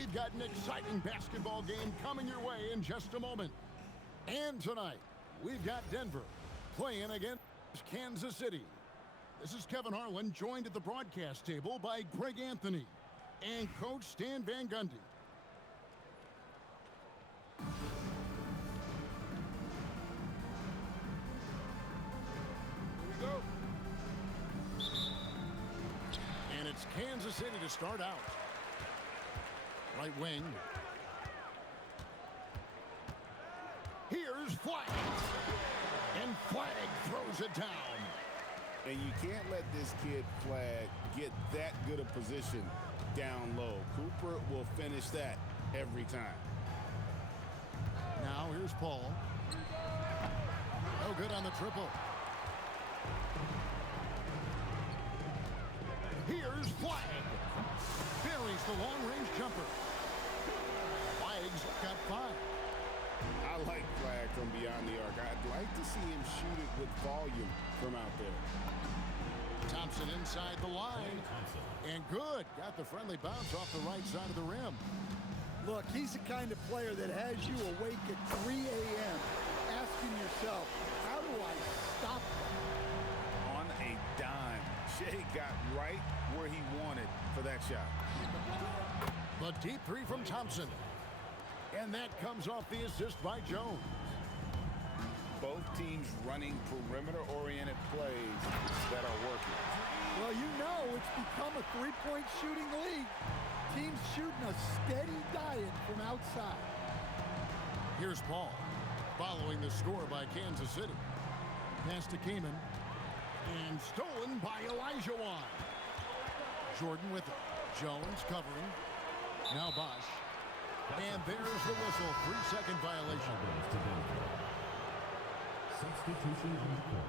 We've got an exciting basketball game coming your way in just a moment. And tonight, we've got Denver playing against Kansas City. This is Kevin Harlan, joined at the broadcast table by Greg Anthony and Coach Stan Van Gundy. Here we go. And it's Kansas City to start out. Right wing. Here's Flag. And Flag throws it down. And you can't let this kid, Flag, get that good a position down low. Cooper will finish that every time. Now here's Paul. No good on the triple. Here's Flag. Buries the long-range jumper. Flag's got 5. I like Flag from beyond the arc. I'd like to see him shoot it with volume from out there. Thompson inside the line. And good. Got the friendly bounce off the right side of the rim. Look, he's the kind of player that has you awake at 3 a.m. asking yourself, how do I stop him? On a dime. Shea got right where he wanted for that shot. The deep 3 from Thompson. And that comes off the assist by Jones. Both teams running perimeter-oriented plays that are working. Well, you know it's become a three-point shooting league. Teams shooting a steady diet from outside. Here's Paul, following the score by Kansas City. Pass to Kaman. And stolen by Elijah Wan. Jordan with it. Jones covering. Now Bosch. And there's the whistle. 3-second violation. Substitution on the court.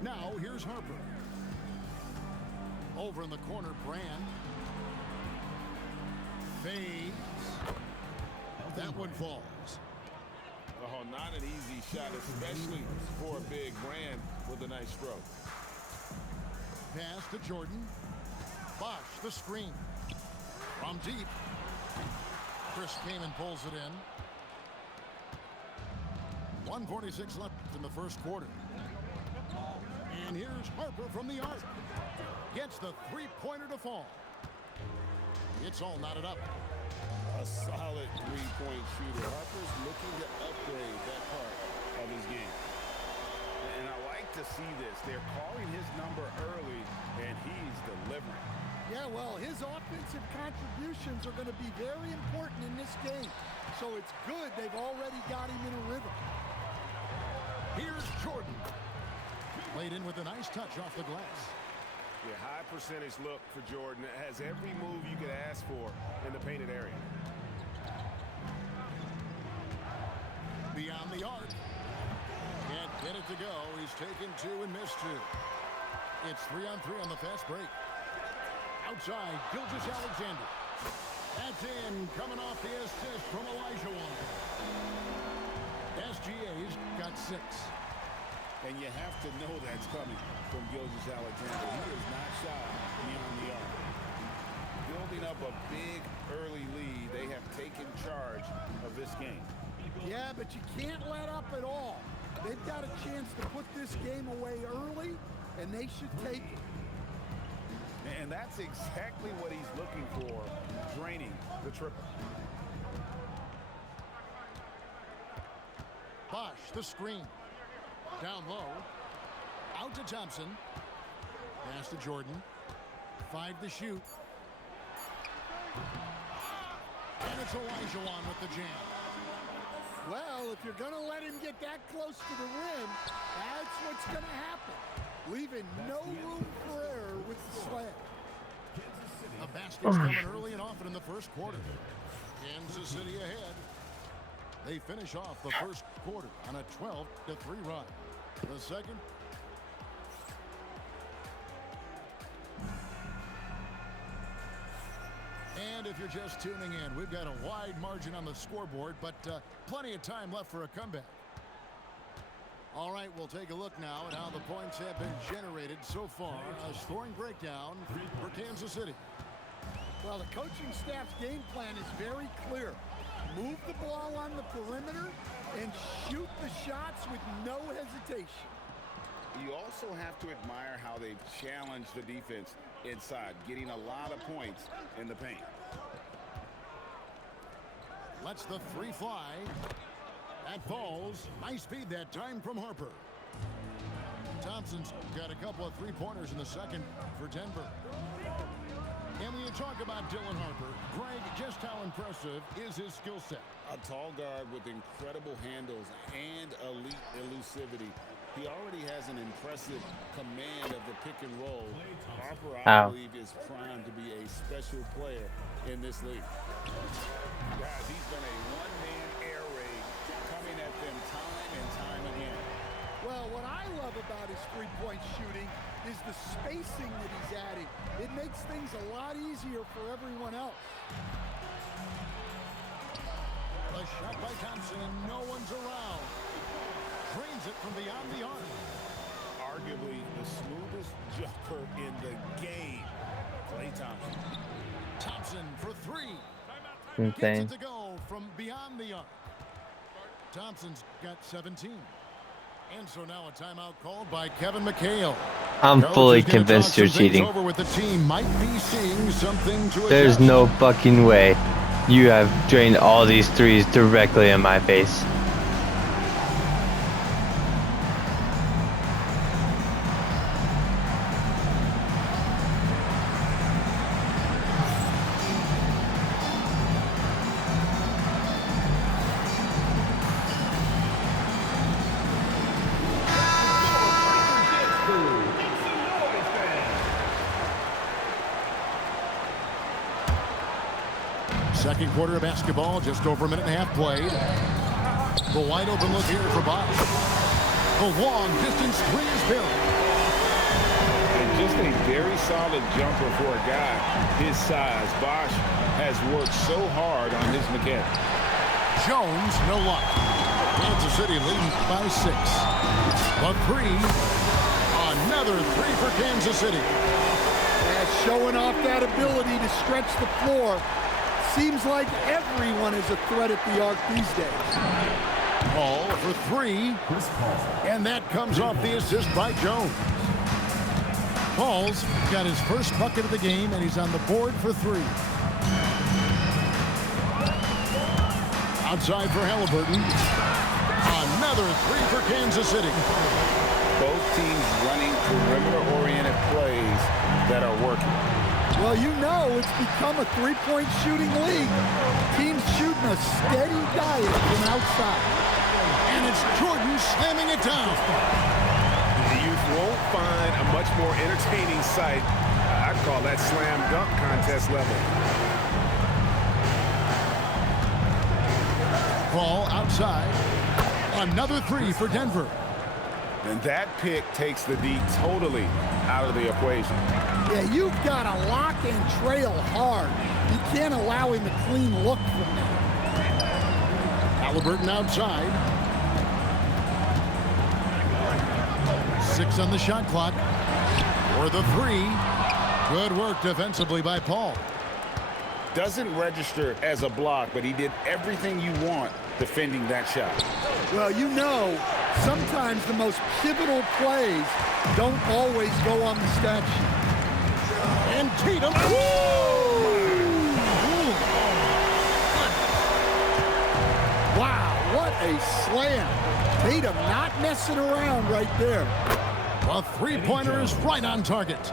Now here's Harper. Over in the corner, Brand. Fades. That one falls. Oh, not an easy shot, especially for a big Brand with a nice stroke. Pass to Jordan. Bosch, the screen. From deep. Chris Kaman pulls it in. 1:46 left in the first quarter. And here's Harper from the arc. Gets the three-pointer to fall. It's all knotted up. A solid three-point shooter. Harper's looking to upgrade that part of his game. And I like to see this. They're calling his number early, and he's delivering. Yeah, well, his offensive contributions are going to be very important in this game. So it's good they've already got him in a rhythm. Here's Jordan. Played in with a nice touch off the glass. Yeah, high percentage look for Jordan. It has every move you could ask for in the painted area. Beyond the arc. Can't get it to go. He's taken 2 and missed 2. It's 3-on-3 on the fast break. Outside, Gilgeous Alexander. That's in, coming off the assist from Elijah Wan. SGA's got 6. And you have to know that's coming from Gilgeous Alexander. He is not shy beyond the arc. Building up a big early lead, they have taken charge of this game. Yeah, but you can't let up at all. They've got a chance to put this game away early, and they should take it. And that's exactly what he's looking for, draining the triple. Bosch, the screen. Down low. Out to Thompson. Pass to Jordan. 5 to shoot. And it's Elijah Wan with the jam. Well, if you're going to let him get that close to the rim, that's what's going to happen. Leaving no room for error with the slam. The basket's coming early and often in the first quarter. Kansas City ahead. They finish off the first quarter on a 12-3 run. The second, And if you're just tuning in, we've got a wide margin on the scoreboard, but plenty of time left for a comeback. All right, we'll take a look now at how the points have been generated so far. A scoring breakdown for Kansas City. Well, the coaching staff's game plan is very clear. Move the ball on the perimeter and shoot the shots with no hesitation. You also have to admire how they've challenged the defense inside, getting a lot of points in the paint. Lets the three fly. That falls. Nice feed that time from Harper. Thompson's got a couple of three-pointers in the second for Denver. And when you talk about Dylan Harper, Greg, just how impressive is his skill set? A tall guard with incredible handles and elite elusivity. He already has an impressive command of the pick and roll. Harper, I believe, is primed to be a special player in this league. Guys, he's been a one-man air raid coming at them time and time again. Well, what I love about his three-point shooting is the spacing that he's adding. It makes things a lot easier for everyone else. A shot by Thompson, and no one's around. Drains it from beyond the arc. Arguably the smoothest jumper in the game. Klay Thompson. Thompson for three. Insane. Gets it to go from beyond the arc. Thompson's got 17. And so now a timeout called by Kevin McHale. I'm Coach fully is gonna convinced talk you're some things cheating. over with the team. Might be seeing something to There's adjust. no fucking way you have drained all these threes directly in my face. Second quarter of basketball, just over a minute and a half played. The wide open look here for Bosch. The long distance three is built. And just a very solid jumper for a guy his size. Bosch has worked so hard on his mechanics. Jones, no luck. Kansas City leading by 6. The three. Another three for Kansas City. Yeah, showing off that ability to stretch the floor. Seems like everyone is a threat at the arc these days. Paul for three. And that comes off the assist by Jones. Paul's got his first bucket of the game, and he's on the board for three. Outside for Halliburton. Another three for Kansas City. Both teams running perimeter-oriented plays that are working. Well, you know it's become a three-point shooting league. Teams shooting a steady diet from outside. And it's Jordan slamming it down. You won't find a much more entertaining sight. I'd call that slam dunk contest level. Ball outside. Another three for Denver. And that pick takes the D totally out of the equation. Yeah, you've got to lock and trail hard. You can't allow him a clean look from there. Halliburton outside. 6 on the shot clock. For the three. Good work defensively by Paul. Doesn't register as a block, but he did everything you want defending that shot. Well, you know, sometimes the most pivotal plays don't always go on the stat sheet. And Tatum. Wow, what a slam. Tatum not messing around right there. A three-pointer is right on target.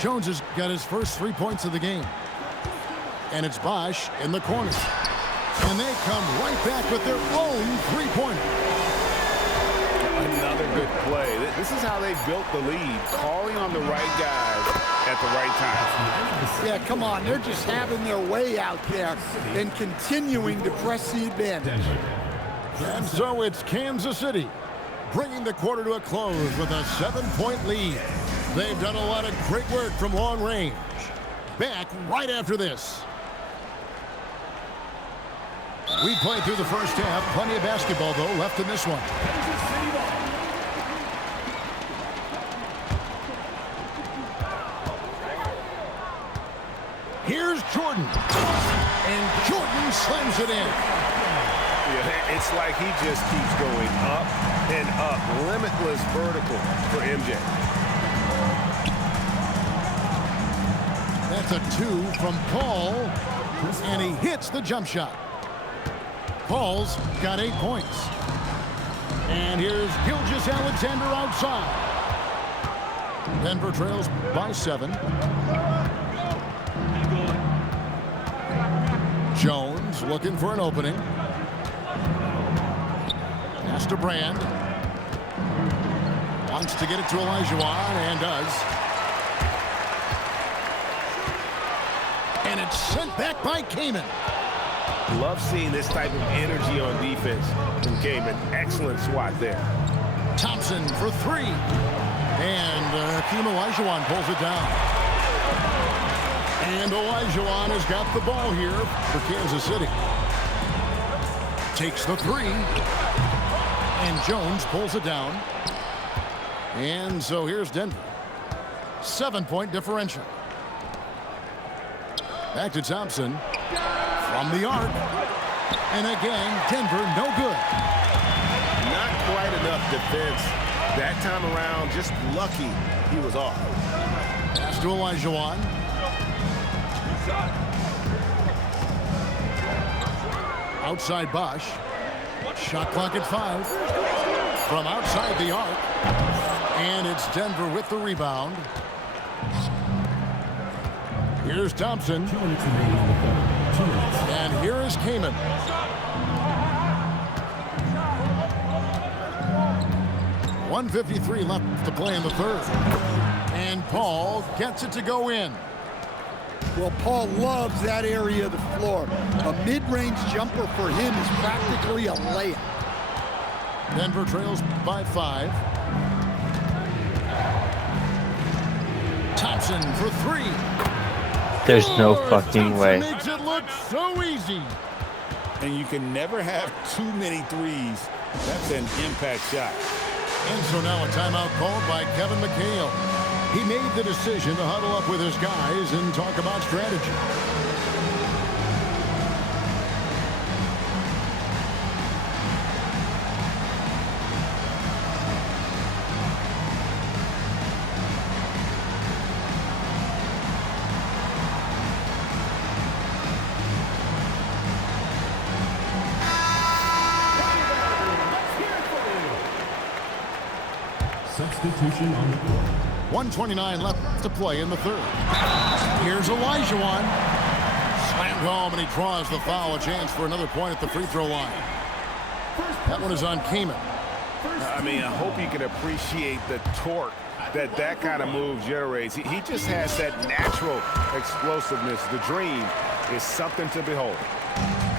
Jones has got his first 3 points of the game. And it's Bosch in the corner. And they come right back with their own three-pointer. Another good play. This is how they built the lead, calling on the right guys at the right time. Yeah, come on. They're just having their way out there and continuing to press the advantage. And so it's Kansas City bringing the quarter to a close with a 7-point lead. They've done a lot of great work from long range. back right after this. We played through the first half. Plenty of basketball, though, left in this one. Here's Jordan. And Jordan slams it in. Yeah, it's like he just keeps going up and up. Limitless vertical for MJ. That's a 2 from Paul. And he hits the jump shot. Paul's got 8 points. And here's Gilgeous-Alexander outside. Denver trails by 7. Jones looking for an opening. Pass to Brand. Wants to get it to Olajuwon and does. And it's sent back by Kaman. Love seeing this type of energy on defense from Kaman. Excellent swat there. Thompson for 3. And Hakeem Olajuwon pulls it down. And Olajuwon has got the ball here for Kansas City. Takes the 3. And Jones pulls it down. And so here's Denver. 7-point differential. Back to Thompson. From the arc. And again, Denver no good. Not quite enough defense. That time around, just lucky he was off. Pass to Olajuwon. Outside Bosch. Shot clock at 5. From outside the arc. And it's Denver with the rebound. Here's Thompson. 2 minutes remaining in the quarter. 2 minutes. And here is Kaman. .153 left to play in the third. And Paul gets it to go in. Well, Paul loves that area of the floor. A mid-range jumper for him is practically a layup. Denver trails by 5. Thompson for 3. There's no fucking way. Makes it look so easy. And you can never have too many threes. That's an impact shot. And so now a timeout called by Kevin McHale. He made the decision to huddle up with his guys and talk about strategy. Substitution on the court. 1:29 left to play in the third. Here's Olajuwon. Slammed home, and he draws the foul. A chance for another point at the free throw line. That one is on Kaman. I mean, I hope you can appreciate the torque that kind of move generates. He just has that natural explosiveness. The dream is something to behold.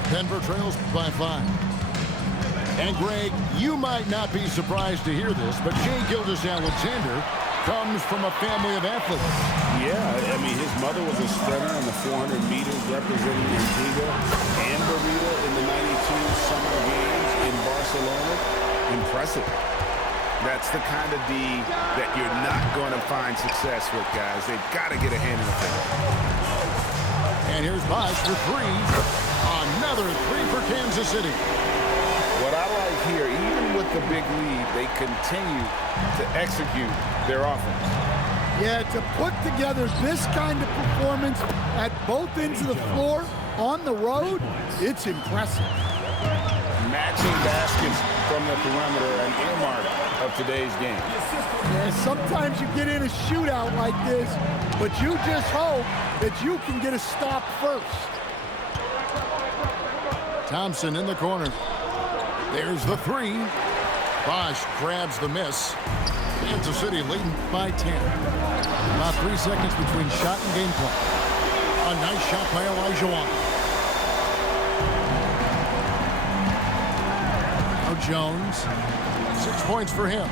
Denver trails by 5. And Greg, you might not be surprised to hear this, but Shai Gilgeous-Alexander comes from a family of athletes. Yeah, I mean, his mother was a sprinter in the 400 meters representing Antigua and Barbuda in the 92 Summer Games in Barcelona. Impressive. That's the kind of D that you're not going to find success with, guys. They've got to get a hand in the field. And here's Bosch for 3. Another 3 for Kansas City. What I like here, even with the big lead, they continue to execute their offense. Yeah, to put together this kind of performance at both ends of the floor on the road, it's impressive. Matching baskets from the perimeter, an earmark of today's game. Yeah, sometimes you get in a shootout like this, but you just hope that you can get a stop first. Thompson in the corner. There's the 3. Bosch grabs the miss. Kansas City leading by 10. About 3 seconds between shot and game play. A nice shot by Olajuwon. Now Jones. 6 points for him.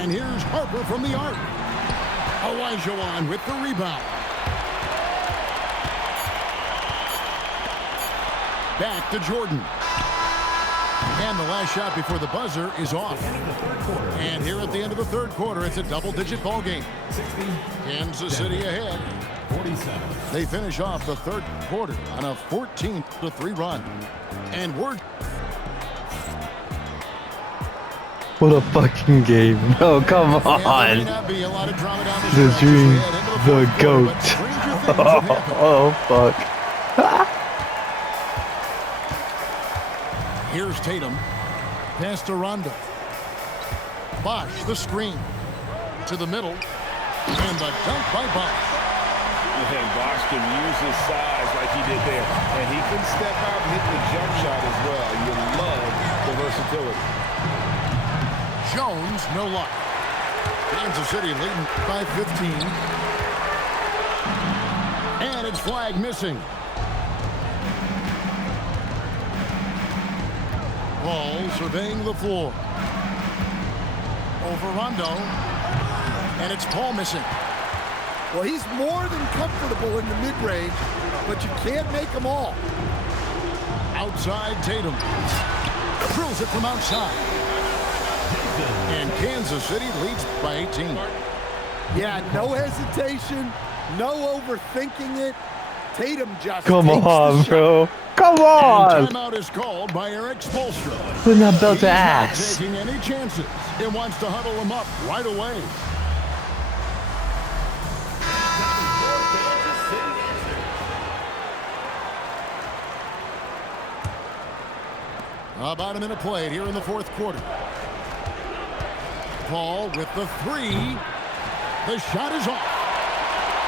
And here's Harper from the arc. Olajuwon with the rebound. Back to Jordan. And the last shot before the buzzer is off. And here at the end of the third quarter, it's a double-digit ball game. Kansas City ahead. 47. They finish off the third quarter on a 14-3 run. And we're... What a fucking game. No, come Yeah, there may on. not be a lot of drama down the The stretch as we dream. head into The fourth quarter, GOAT. but stranger things have happened. Oh, fuck. Here's Tatum. Pass to Rondo. Bosh, the screen. To the middle. And the dunk by Bosh. And Bosh can use his size like he did there. And he can step out and hit the jump shot as well. You love the versatility. Jones, no luck. Kansas City leading by 15. And it's flag missing. Ball surveying the floor. Over Rondo. And it's Paul missing. Well, he's more than comfortable in the mid-range, but you can't make them all. Outside Tatum. Drills it from outside. And Kansas City leads by 18. Yeah, no hesitation, no overthinking it. Tatum just Come takes the on, shot. bro. Come And on. timeout is called by Eric Spoelstra. Putting that belt He's to not ass. taking any chances. It wants to huddle him up right away. About a minute played here in the fourth quarter. Paul with the three. The shot is off.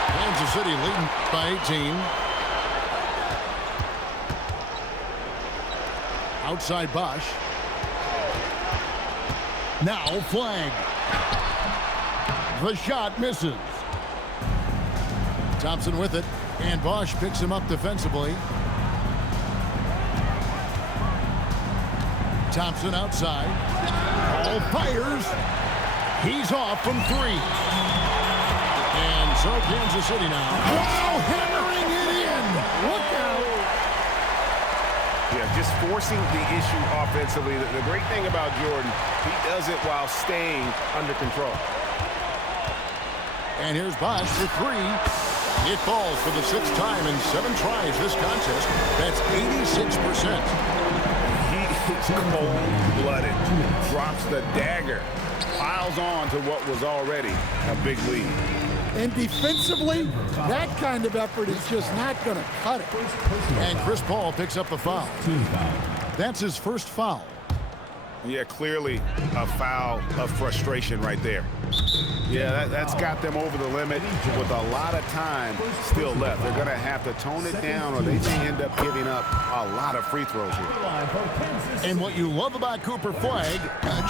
Kansas City leading by 18. Outside Bosh. Now flag. The shot misses. Thompson with it. And Bosh picks him up defensively. Thompson outside. Paul fires. He's off from three. And so Kansas City now. Wow, hammering it in. Look out. Yeah, just forcing the issue offensively. The great thing about Jordan, he does it while staying under control. And here's Bosh for three. It falls for the sixth time in 7 tries this contest. That's 86%. He's cold-blooded. Drops the dagger. Piles on to what was already a big lead. And defensively, that kind of effort is just not going to cut it. And Chris Paul picks up the foul. That's his first foul. Yeah, clearly a foul of frustration right there. Yeah, that's got them over the limit with a lot of time still left. They're going to have to tone it down or they may end up giving up a lot of free throws here. And what you love about Cooper Flag,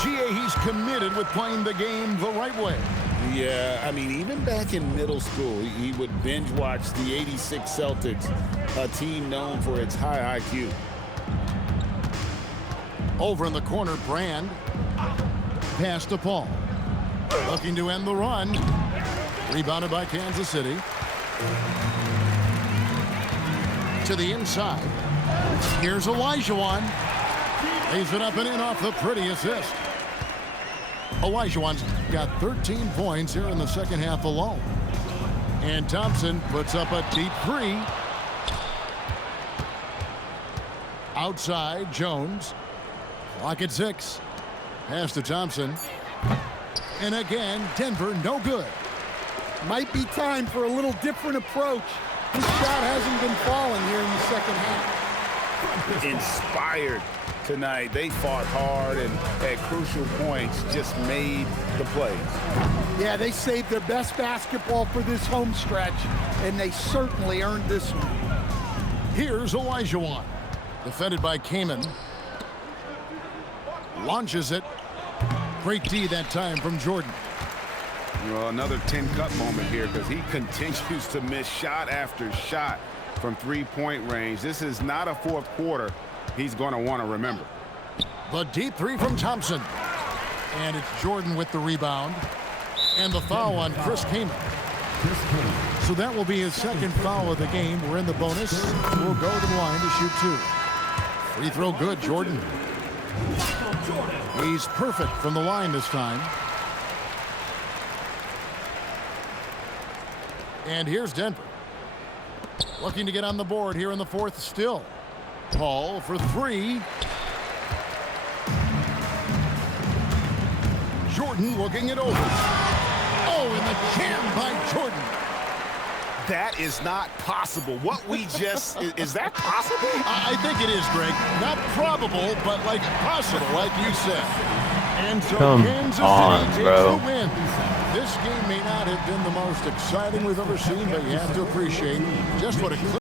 GA, he's committed with playing the game the right way. Yeah, I mean, even back in middle school, he would binge watch the '86 Celtics, a team known for its high IQ. Over in the corner, Brand. Pass to Paul. Looking to end the run. Rebounded by Kansas City. To the inside. Here's Olajuwon. Lays it up and in off the pretty assist. Olajuwon's got 13 points here in the second half alone. And Thompson puts up a deep three. Outside, Jones. Clock at 6. Pass to Thompson. And again, Denver no good. Might be time for a little different approach. This shot hasn't been falling here in the second half. Inspired tonight. They fought hard and at crucial points just made the plays. Yeah, they saved their best basketball for this home stretch, and they certainly earned this one. Here's Olajuwon. Defended by Kaman. Launches it. Great D that time from Jordan. Well, another 10-cut moment here because he continues to miss shot after shot from three-point range. This is not a fourth quarter he's going to want to remember. The deep three from Thompson. And it's Jordan with the rebound. And the foul on Chris Kaman. So that will be his second foul of the game. We're in the bonus. We'll go to the line to shoot 2. Free throw good, Jordan. He's perfect from the line this time. And here's Denver. Looking to get on the board here in the fourth still. Paul for three. Jordan looking it over. Oh, and the jam by Jordan. That is not possible. What we just, is that possible? I think it is, Greg. Not probable, but like possible, like you said. And so Come Kansas on, City takes bro. the win. This game may not have been the most exciting we've ever seen, but you have to appreciate just what a